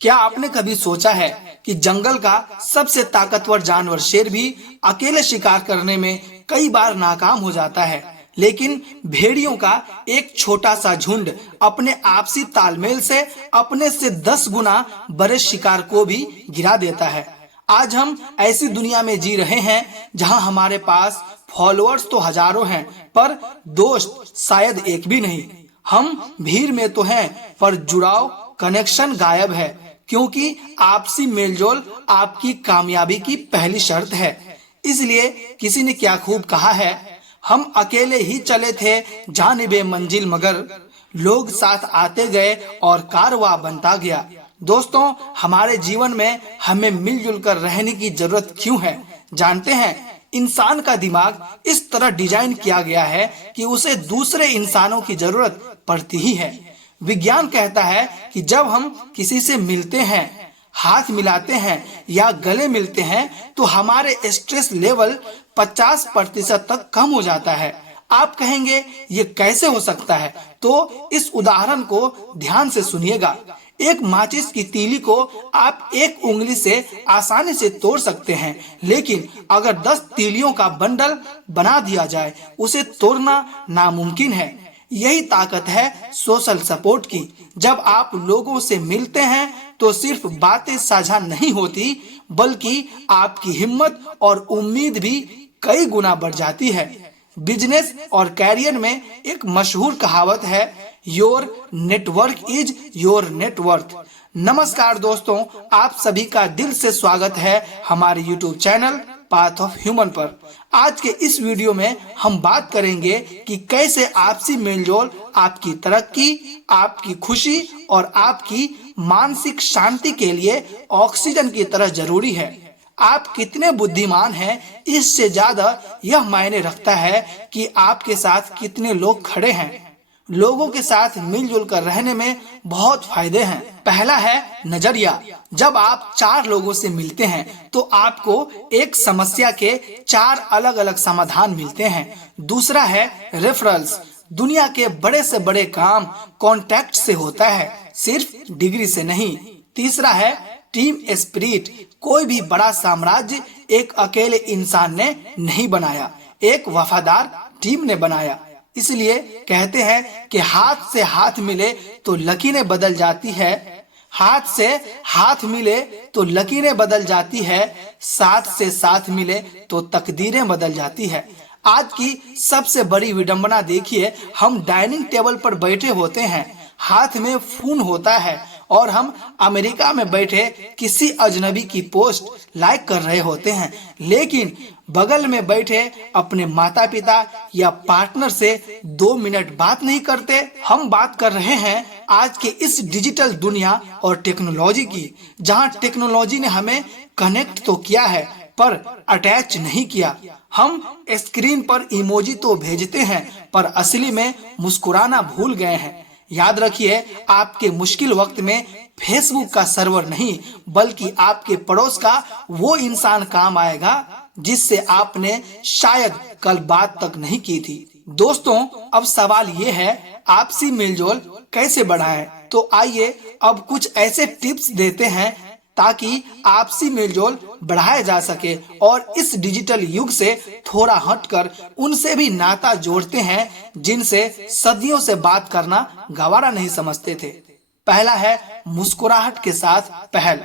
क्या आपने कभी सोचा है कि जंगल का सबसे ताकतवर जानवर शेर भी अकेले शिकार करने में कई बार नाकाम हो जाता है, लेकिन भेड़ियों का एक छोटा सा झुंड अपने आपसी तालमेल से अपने से 10 गुना बड़े शिकार को भी गिरा देता है। आज हम ऐसी दुनिया में जी रहे हैं जहां हमारे पास फॉलोअर्स तो हजारों हैं, पर दोस्त शायद एक भी नहीं। हम भीड़ में तो हैं, पर जुड़ाव कनेक्शन गायब है, क्योंकि आपसी मेलजोल आपकी कामयाबी की पहली शर्त है। इसलिए किसी ने क्या खूब कहा है, हम अकेले ही चले थे जानिबे मंजिल, मगर लोग साथ आते गए और कारवां बनता गया। दोस्तों, हमारे जीवन में हमें मिलजुल कर रहने की जरूरत क्यों है? जानते हैं, इंसान का दिमाग इस तरह डिजाइन किया गया है कि उसे दूसरे इंसानों की जरूरत पड़ती ही है। विज्ञान कहता है कि जब हम किसी से मिलते हैं, हाथ मिलाते हैं या गले मिलते हैं, तो हमारे स्ट्रेस लेवल 50% तक कम हो जाता है। आप कहेंगे ये कैसे हो सकता है? तो इस उदाहरण को ध्यान से सुनिएगा। एक माचिस की तीली को आप एक उंगली से आसानी से तोड़ सकते हैं, लेकिन अगर 10 तीलियों का बंडल बना दिया जाए, उसे तोड़ना नामुमकिन है। यही ताकत है सोशल सपोर्ट की। जब आप लोगों से मिलते हैं तो सिर्फ बातें साझा नहीं होती, बल्कि आपकी हिम्मत और उम्मीद भी कई गुना बढ़ जाती है। बिजनेस और कैरियर में एक मशहूर कहावत है, your network is your net worth. नमस्कार दोस्तों, आप सभी का दिल से स्वागत है हमारे YouTube channel path of human पर। आज के इस वीडियो में हम बात करेंगे कि कैसे आपसी मेलजोल आपकी तरक्की, आपकी खुशी और आपकी मानसिक शांति के लिए ऑक्सीजन की तरह जरूरी है। आप कितने बुद्धिमान हैं, इससे ज्यादा यह मायने रखता है कि आपके साथ कितने लोग खड़े हैं। लोगों के साथ मिलजुल कर रहने में बहुत फायदे हैं। पहला है नजरिया। जब आप 4 लोगों से मिलते हैं तो आपको एक समस्या के 4 अलग अलग समाधान मिलते हैं। दूसरा है रेफरल्स। दुनिया के बड़े से बड़े काम कॉन्टैक्ट से होता है, सिर्फ डिग्री से नहीं। तीसरा है टीम स्पिरिट। कोई भी बड़ा साम्राज्य एक अकेले इंसान ने नहीं बनाया, एक वफादार टीम ने बनाया। इसलिए कहते हैं कि हाथ से हाथ मिले तो लकीरें बदल जाती है, हाथ से हाथ मिले तो लकीरें बदल जाती है, साथ से साथ मिले तो तकदीरें बदल जाती है। आज की सबसे बड़ी विडंबना देखिए, हम डाइनिंग टेबल पर बैठे होते हैं, हाथ में फोन होता है और हम अमेरिका में बैठे किसी अजनबी की पोस्ट लाइक कर रहे होते हैं, लेकिन बगल में बैठे अपने माता पिता या पार्टनर से 2 मिनट बात नहीं करते। हम बात कर रहे हैं आज के इस डिजिटल दुनिया और टेक्नोलॉजी की, जहां टेक्नोलॉजी ने हमें कनेक्ट तो किया है पर अटैच नहीं किया। हम स्क्रीन पर इमोजी तो भेजते हैं, पर असली में मुस्कुराना भूल गए हैं। याद रखिए, आपके मुश्किल वक्त में फेसबुक का सर्वर नहीं, बल्कि आपके पड़ोस का वो इंसान काम आएगा जिससे आपने शायद कल बात तक नहीं की थी। दोस्तों, अब सवाल ये है, आपसी मेलजोल कैसे बढ़ाएं? तो आइए अब कुछ ऐसे टिप्स देते हैं ताकि आपसी मेलजोल बढ़ाया जा सके और इस डिजिटल युग से थोड़ा हटकर उनसे भी नाता जोड़ते हैं जिनसे सदियों से बात करना गवारा नहीं समझते थे। पहला है मुस्कुराहट के साथ पहल।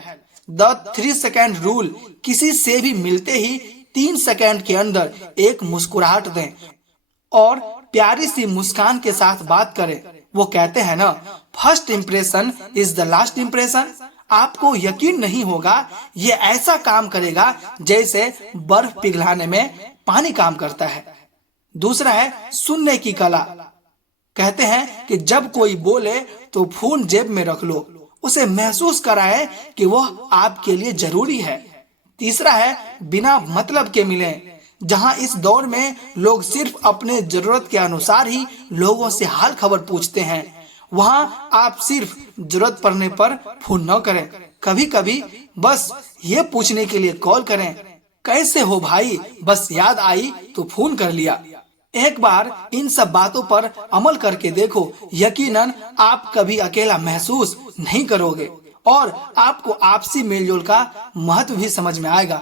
The 3 second rule. किसी से भी मिलते ही 3 सेकेंड के अंदर एक मुस्कुराहट दें और प्यारी सी मुस्कान के साथ बात करें। वो कहते हैं ना, first impression is the last impression. आपको यकीन नहीं होगा, ये ऐसा काम करेगा जैसे बर्फ पिघलाने में पानी काम करता है। दूसरा है सुनने की कला। कहते हैं कि जब कोई बोले तो फोन जेब में रख लो, उसे महसूस कराएं कि वह आपके लिए जरूरी है। तीसरा है बिना मतलब के मिलें। जहां इस दौर में लोग सिर्फ अपने जरूरत के अनुसार ही लोगों से हाल खबर पूछते हैं, वहां आप सिर्फ जरूरत पड़ने पर फोन न करें। कभी कभी बस ये पूछने के लिए कॉल करें, कैसे हो भाई, बस याद आई तो फोन कर लिया। एक बार इन सब बातों पर अमल करके देखो, यकीनन आप कभी अकेला महसूस नहीं करोगे। और आपको आपसी मेलजोल का महत्व भी समझ में आएगा।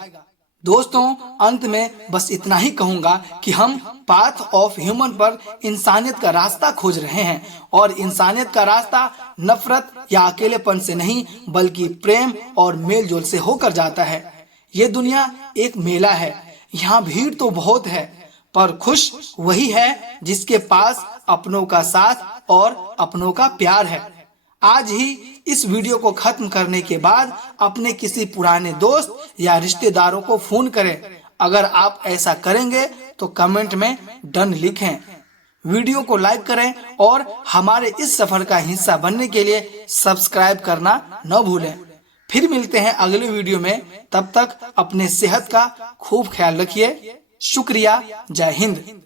दोस्तों, अंत में बस इतना ही कहूंगा कि हम पाथ ऑफ ह्यूमन पर इंसानियत का रास्ता खोज रहे हैं और इंसानियत का रास्ता नफरत या अकेलेपन से नहीं बल्कि प्रेम और मेलजोल से होकर जाता है। ये दुनिया एक मेला है, यहाँ भीड़ तो बहुत है पर खुश वही है जिसके पास अपनों का साथ और अपनों का प्यार है। आज ही इस वीडियो को खत्म करने के बाद अपने किसी पुराने दोस्त या रिश्तेदारों को फोन करें। अगर आप ऐसा करेंगे तो कमेंट में डन लिखें। वीडियो को लाइक करें और हमारे इस सफर का हिस्सा बनने के लिए सब्सक्राइब करना न भूलें। फिर मिलते हैं अगले वीडियो में, तब तक अपने सेहत का खूब ख्याल रखिए। शुक्रिया। जय हिंद।